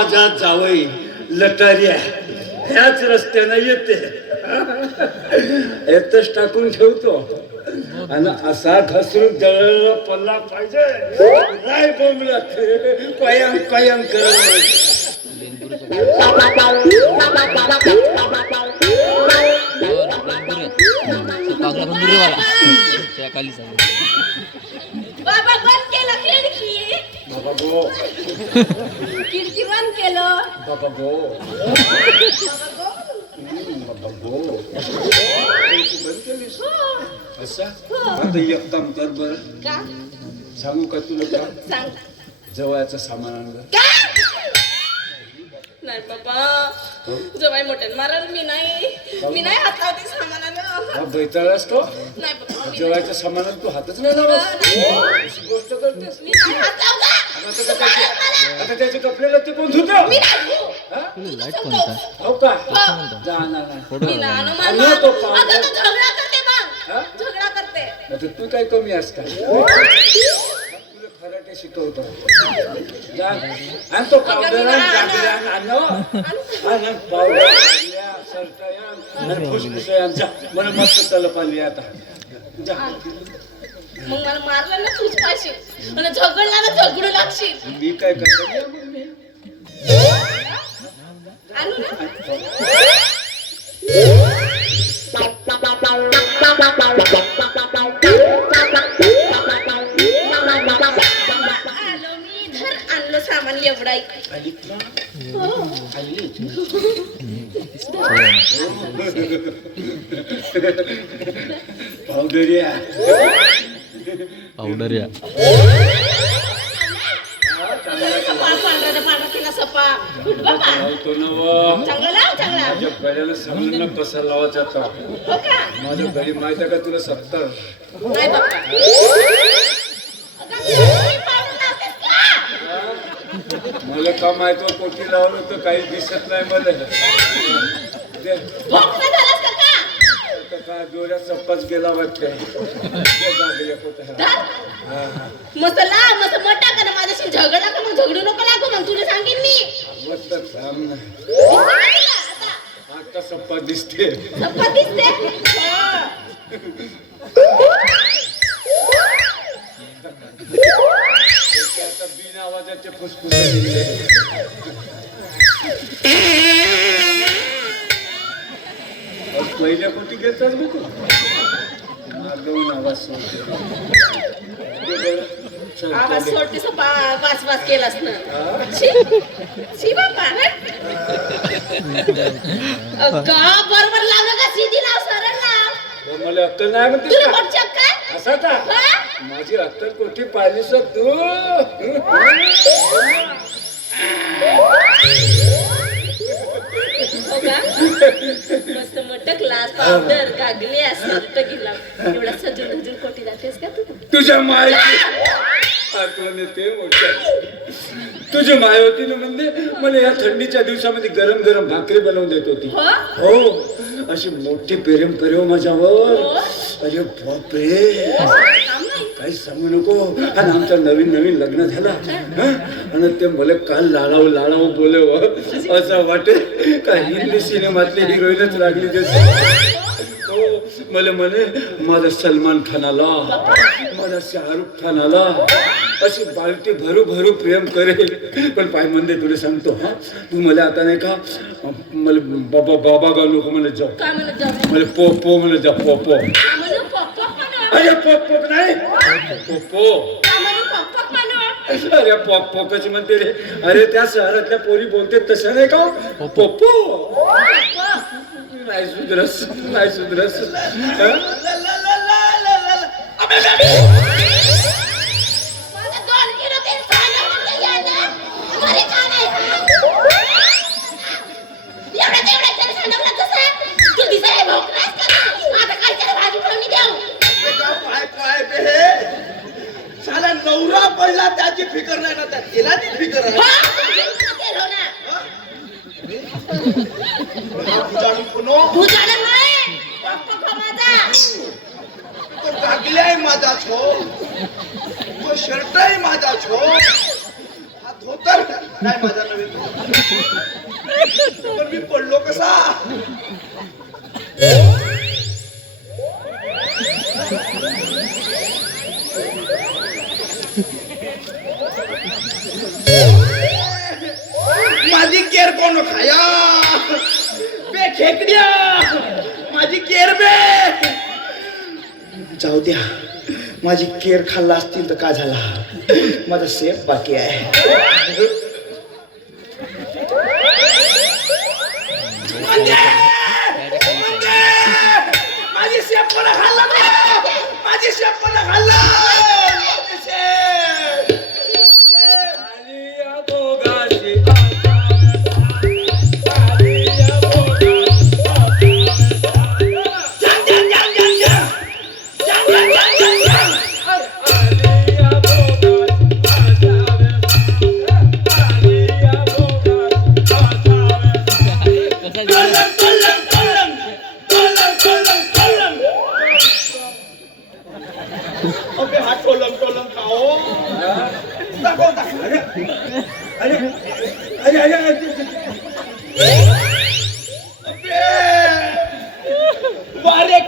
माझा जावई लटारी आहे, ह्याच रस्त्यानं येते. येतच टाकून ठेवतो आणि असा घसरून जळला पडला पाहिजे, नाही बोंबलत कायम कायम बाबा बंद केलं खिडकी. बाबा गो, खिडकी बंद केलं. बाबा गो, बाबा गो. बाबा गो, बंद केलीस असं. आता एक काम कर बर, का सांगू का तुला का सांग. जवळचं सामान आणलं. का नाही बाबा, जवाई मोठ्यान मारल. मी नाही हात लावते सामानाला. हा बैताळ असतो नाही बाबा, मी जेवायच्या सामानात तू हातच नाही लावत. अशी गोष्ट करतेस. नाही हात लावू का? आता त्याचे कपडे ते कोण धुतो? मी नाही धुवू. हो का? जा ना. मी नाही आणू मला. आणू तो पाव. आता तो झगडा करते मग. हा? झगडा करते. आता तू काय कमी आहेस का? तुला खराटे शिकवतो. जा आण तो पावडर आण पावडर शर्ट आणि फुसफुस जा. मला मस्त तलप आली आता. जा. मग मला मारलं ना तूच पाशील. मला झगडला ना झगडू लागशील. मी काय करतो? आणू ना. आलो मी धर आणलं सामान एवढाही. पावडरिया पांढरा केला सपा. लावतो ना व. चांगला लाव चांगला. माझ्या गळ्याला समजून ना कसा लावायचा आता. हो का? माझ्या घरी माहिती आहे का तुला 70. नाही बाबा. मला का माहित कोटी लावलं तर काही दिसत नाही मला. ते काय जोड्या सप्पाच गेला वाटते. मस्त लाव मस्त मोठा कर. माझ्याशी झगडा का मग झगडू नको लागू. मग तुला सांगेन मी. मस्त थांब ना. आता सप्पा दिसते. सप्पा दिसते. आता बिन आवाजाचे फुसफुस निघले. पहिल्या कोटी घेतात बघ. आवाज सोडते. आवाज सोडतेस वास वास केलास ना. शी बाबा. बरोबर लावलं का? सीधी लाव सरळ लाव. मला अक्कल नाही म्हणते तुला का? बघ काय असं का? माझी अक्कल कोठी पाहिली सर तू. मस्त मोठं ग्लास पावडर गागले असत गेला. एवढा सजून सजून कोटी जातेस का तू? तुझ्या मायची आठवण येते मोठ्या. तुझी माय होती ना म्हणजे मला या थंडीच्या दिवसामध्ये गरम गरम भाकरी बनवून देत होती. हो अशी मोठी प्रेम करेव माझ्यावर. अरे बापरे काही सांगू नको. आणि आमचं नवीन नवीन लग्न झाला आणि ते मला काल लाडाव बोलव असं वाटे का हिंदी सिनेमातली हिरोईनच लागली. हो मला म्हणे माझा सलमान खान आला, माझा शाहरुख खान आला. अशी बालटी भरू भरू प्रेम करेल. पण पाय म्हणते तुला सांगतो हा, तू मला आता नाही का मला बाबा बाबा गा नको म्हणत जा. मला पोपो म्हणत जा. पोपो. अरे पोप पोप नाही पोपो. अरे पॉप पॉकच म्हणते रे. अरे त्या शहरातल्या पोरी बोलते तसं नाही का पोपो. नाही सुधरस नाही सुधरस. नवरा पडला त्याची फिकर नाही ना. त्या तिला ती फिकर आहे. तो टाकलाय माझा छो, तो शर्ट आहे माझा छो, हा धोतर काय माझा नव्हे पण मी पडलो कसा माझी केर कोण खाया बे खेकड्या माझी केर बे जाऊ द्या माझी केर खाल्ला असतील तर का झाला माझा सेफ बाकी आहे माझी सेफ पण खाल्ला माझी सेफ पण खाल्ला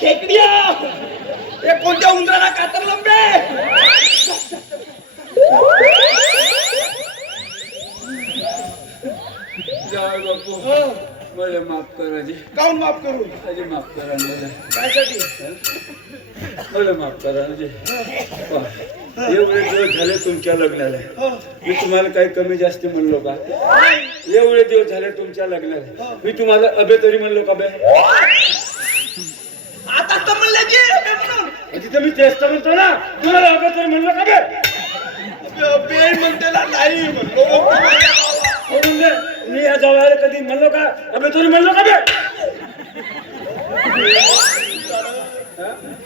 खेकड्या हे कोणत्या उंदराला कातरलं बे जाय बापू मला माफ करा जी काऊन माफ करू अजी माफ करा मला कायसाठी मला माफ करा जी एवढे दिवस झाले तुमच्या लग्नाला मी तुम्हाला काही कमी जास्ती म्हणलो का एवढे दिवस झाले तुमच्या लग्नाला मी तुम्हाला अबे तरी म्हणलो का बे आता तर म्हणलं की तिथं मी तेच तर म्हणतो ना तुम्हाला अबे तरी म्हणलो का बे बे म्हणतेला नाही म्हणलो म्हणून दे मी या जवळ कधी म्हणलो का अबे तरी म्हणलो का बे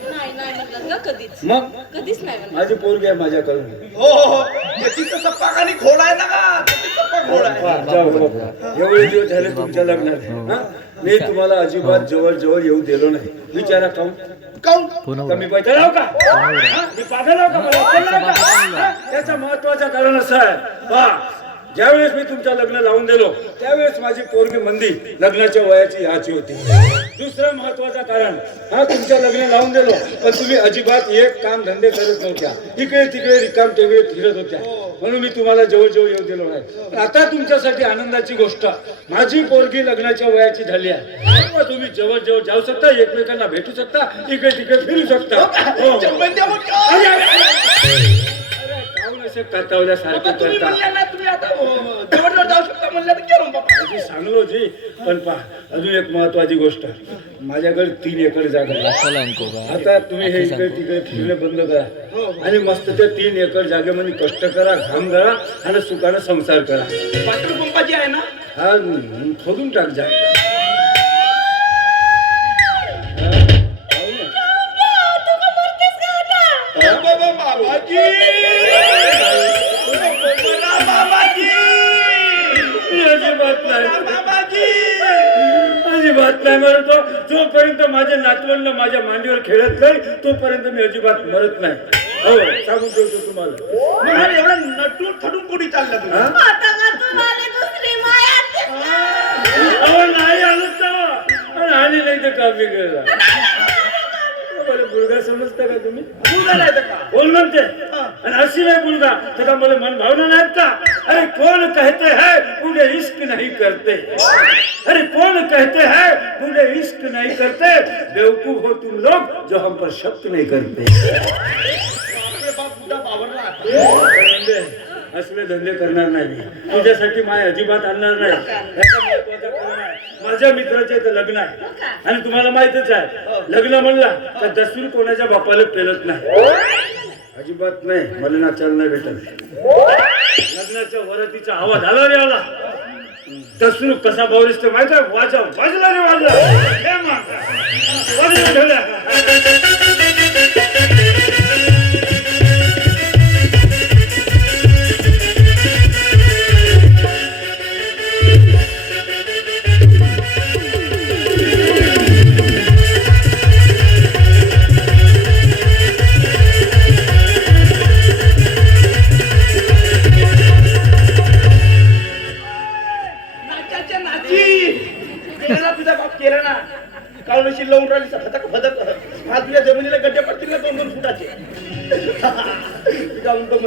नाही नाही म्हणलं का कधीच मग कधीच नाही म्हणलं माझी पोरगी आहे माझ्याकडून हो हो त्याची तर सप्पाकानी खोड आहे ना का त्याची सप्पा खोड आहे जाऊ बाबा. एवढे दिवस झाले तुमच्या लग्नात हा? मी तुम्हाला अजिबात जवळ जवळ येऊ दिलो नाही विचारा काऊन काऊन कमी पैसा लाव का हा? मी पागल लाव का मला अक्कल लाव का? हा? याचं महत्वाचं कारण असं आहे पहा ज्यावेळेस मी तुमचं लग्न लावून दिलो त्यावेळेस माझी पोरगी मंदी लग्नाच्या वयाची ह्याची होती दुसरं महत्वाचं कारण हा तुमचं लग्न लावून दिलो पण तुम्ही अजिबात एक काम धंदे करत नव्हत्या इकडे तिकडे रिकाम टेकडे फिरत होत्या म्हणून मी तुम्हाला जवळ जवळ येऊ दिलो नाही आता तुमच्यासाठी आनंदाची गोष्ट माझी पोरगी लग्नाच्या वयाची झाली आहे तेव्हा तुम्ही जवळ जवळ जाऊ शकता एकमेकांना भेटू शकता इकडे तिकडे फिरू शकता हो. असे कातावल्यासारखे करता तुम्ही आता जवळ जाऊ शकता म्हणलं तर केलं बाबा अजी सांगलो जी पण पहा अजून एक महत्वाची गोष्ट माझ्याकडे 3 एकर जागा आहे. आता तुम्ही हे इकडे तिकडे फिरणे बंद करा आणि मस्त त्या 3 एकर जागेमध्ये कष्ट करा घाम गळा आणि सुखानं संसार करा पेट्रोल पंपाची आहे ना हा खोदून टाक जा बाबाजी अजिबात नाही मरतो जोपर्यंत माझे नातवंड माझ्या मांडीवर खेळत नाही तोपर्यंत मी अजिबात मरत नाही हो सांगून ठेवतो तुम्हाला म्हणून एवढं नटून थडून कोणी चाललं तुला नाही आलंच ना आली नाही तर का बिघडला मुलगा समजता का तुम्ही मुलगा नाही तर का कोण म्हणते आणि अशी नाही मुलगा त्याचा मला मन भावना नाहीत का अरे कौन कहते हैं मुझे इश्क नहीं करते अरे कौन कहते हैं मुझे इश्क नहीं करते बेवकूफ हो तुम लोग जो हम पर शक नहीं करते बाप बुड्ढा बावरला असले धंदे करणार नाही तुझ्यासाठी माय अजिबात आणणार नाही याचा महत्वाचा कारण आहे माझ्या मित्राचे तर लग्न आहे आणि तुम्हाला माहितच आहे लग्न म्हणला तर दसवी कोणाच्या बापाला पेलत नाही अजिबात नाही मला नाचायला नाही भेटत लग्नाच्या वरातीचा हवा झाला रे आला दसरू कसा बावरिस्त माहित आहे वाजला रे वाजला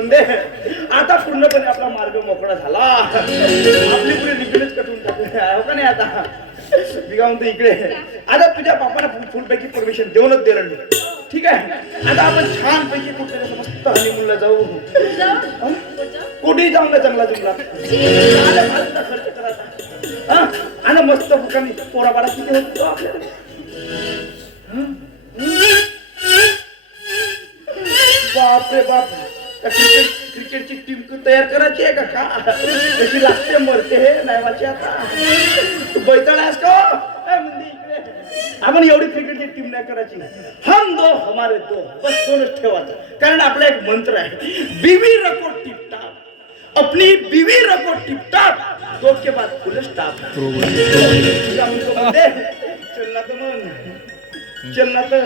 म्हणते आता पूर्णपणे आपला मार्ग मोकळा झाला. आपली पुढे निघूनच कटून टाकले हो का नाही. आता मी काय म्हणतो इकडे आता तुझ्या बापाला फुलपैकी परमिशन देऊनच दिलं नाही. ठीक आहे आता आपण छान पैकी कुठे मस्त हनीमूनला जाऊ. कुठेही जाऊ ना चांगला जुमला खर्च करायचा आणि मस्त बुकांनी पोराबारा किती होतो आपल्याला. बापरे बाप क्रिकेटची टीम तयार करायची आहे का कशी लागते मरते हे नायवाची. आता तू बैताळ आहेस का आपण एवढी क्रिकेटची टीम नाही करायची. हम दो हमारे दो बस दोनच ठेवायचं. कारण आपला एक मंत्र आहे बीवी रखो टिपटाप अपनी बीवी रखो टिपटाप दो के बाद फुल स्टॉप. चलना तर मन चलना तर